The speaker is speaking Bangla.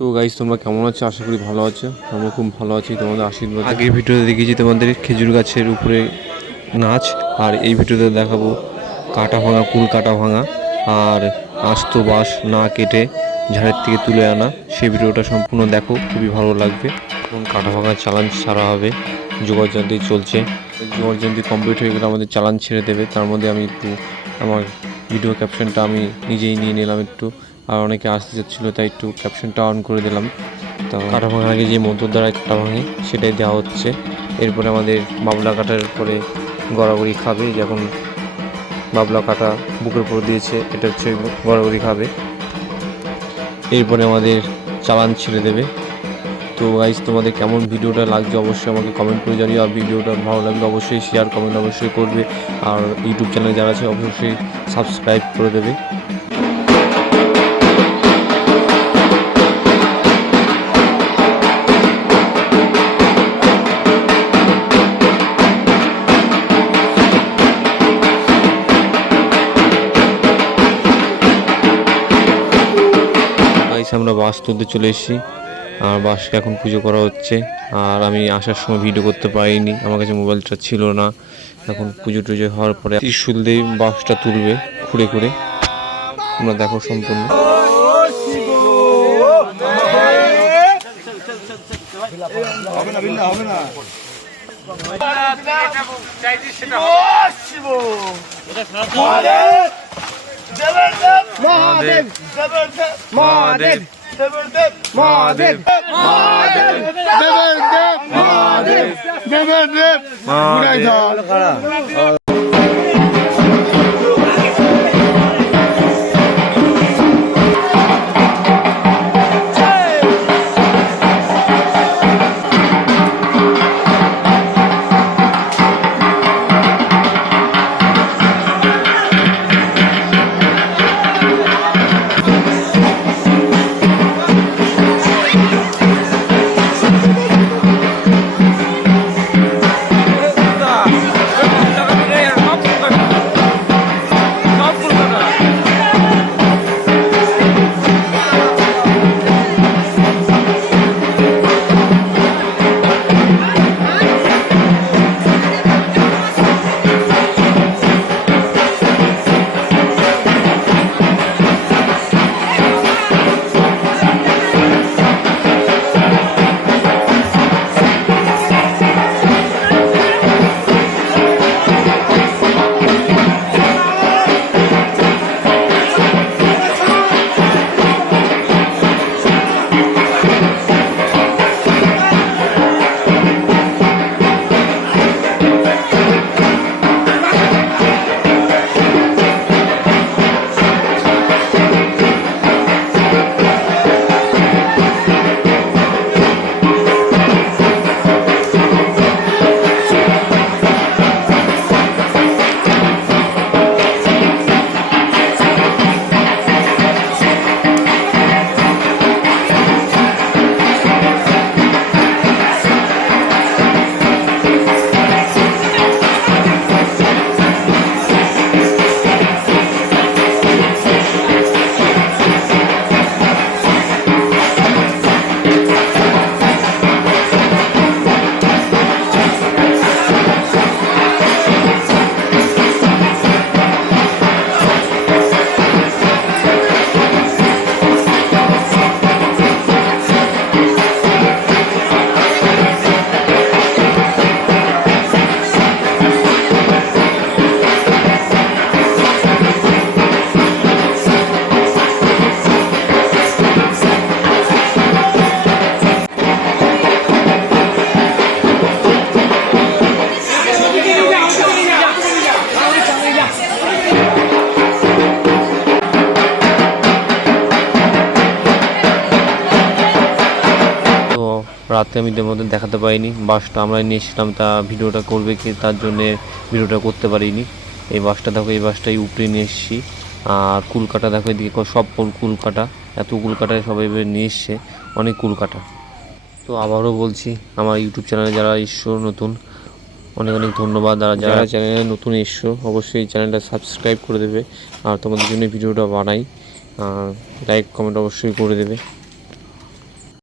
তো গাইস তোমরা কেমন আছো? আশা করি ভালো আছো। আমরা খুব ভালো আছি তোমাদের আশীর্বাদ। আগের ভিডিওতে দেখিয়েছি তোমাদের খেজুর গাছের উপরে নাচ, আর এই ভিডিওতে দেখাবো কাটা ভাঙা, কুল কাটা ভাঙা আর আস্ত বাঁশ না কেটে ঝাড়ের থেকে তুলে আনা। সেই ভিডিওটা সম্পূর্ণ দেখো, খুবই ভালো লাগবে। এবং কাটা ভাঙা চালান ছাড়া হবে, জোগাড় যন্ত্রী চলছে। জোগাড় যন্ত্রী কমপ্লিট হয়ে গেলে আমাদের চালান ছেড়ে দেবে। তার মধ্যে আমি একটু আমার ভিডিও ক্যাপশনটা আমি নিজেই নিয়ে নিলাম একটু, আর অনেকে আসতে যাচ্ছিলো তাই একটু ক্যাপশনটা অন করে দিলাম। তো কাটা ভাঙার আগে যে মন্ত্র দ্বারা কাটা ভাঙে সেটাই দেওয়া হচ্ছে। এরপরে আমাদের বাবলা কাটার পরে গড়াগড়ি খাবে। যখন বাবলা কাটা বুকের উপর দিয়েছে, এটা হচ্ছে গড়াগড়ি খাবে। এরপরে আমাদের চালান ছেড়ে দেবে। তো গাইস তোমাদের কেমন ভিডিওটা লাগছে অবশ্যই আমাকে কমেন্ট করে জানিও। আর ভিডিওটা ভালো লাগলে অবশ্যই শেয়ার কমেন্ট অবশ্যই করবে। আর ইউটিউব চ্যানেলে যারা আছে অবশ্যই সাবস্ক্রাইব করে দেবে। আমরা বাস তুলতে চলে এসেছি, আর বাসকে এখন পুজো করা হচ্ছে। আর আমি আসার সময় ভিডিও করতে পারিনি, আমার কাছে মোবাইলটা ছিল না। এখন পুজো টুজো হওয়ার পরে ত্রিশূল দিয়ে বাসটা তুলবে খুঁড়ে খুঁড়ে। তোমরা দেখো সম্পূর্ণ। মহাদেব মহাদেব মহাদেব মহাদেব মহাদেব মহাদেব। রাতে আমি তোমাদের দেখাতে পারিনি, বাসটা আমরা নিয়ে এসেছিলাম, তা ভিডিওটা করবে কি তার জন্যে ভিডিওটা করতে পারিনি। এই বাসটা দেখো, এই বাসটাই উপরে নিয়ে এসেছি। আর কুলকাটা দেখো, এদিকে সব কুলকাটা, এত কুলকাটায় সবাই নিয়ে এসছে, অনেক কুলকাটা। তো আবারও বলছি, আমার ইউটিউব চ্যানেলে যারা এসছো নতুন, অনেক অনেক ধন্যবাদ। আর যারা চ্যানেলে নতুন এসছো অবশ্যই চ্যানেলটা সাবস্ক্রাইব করে দেবে। আর তোমাদের জন্য ভিডিওটা বানাই, লাইক কমেন্ট অবশ্যই করে দেবে।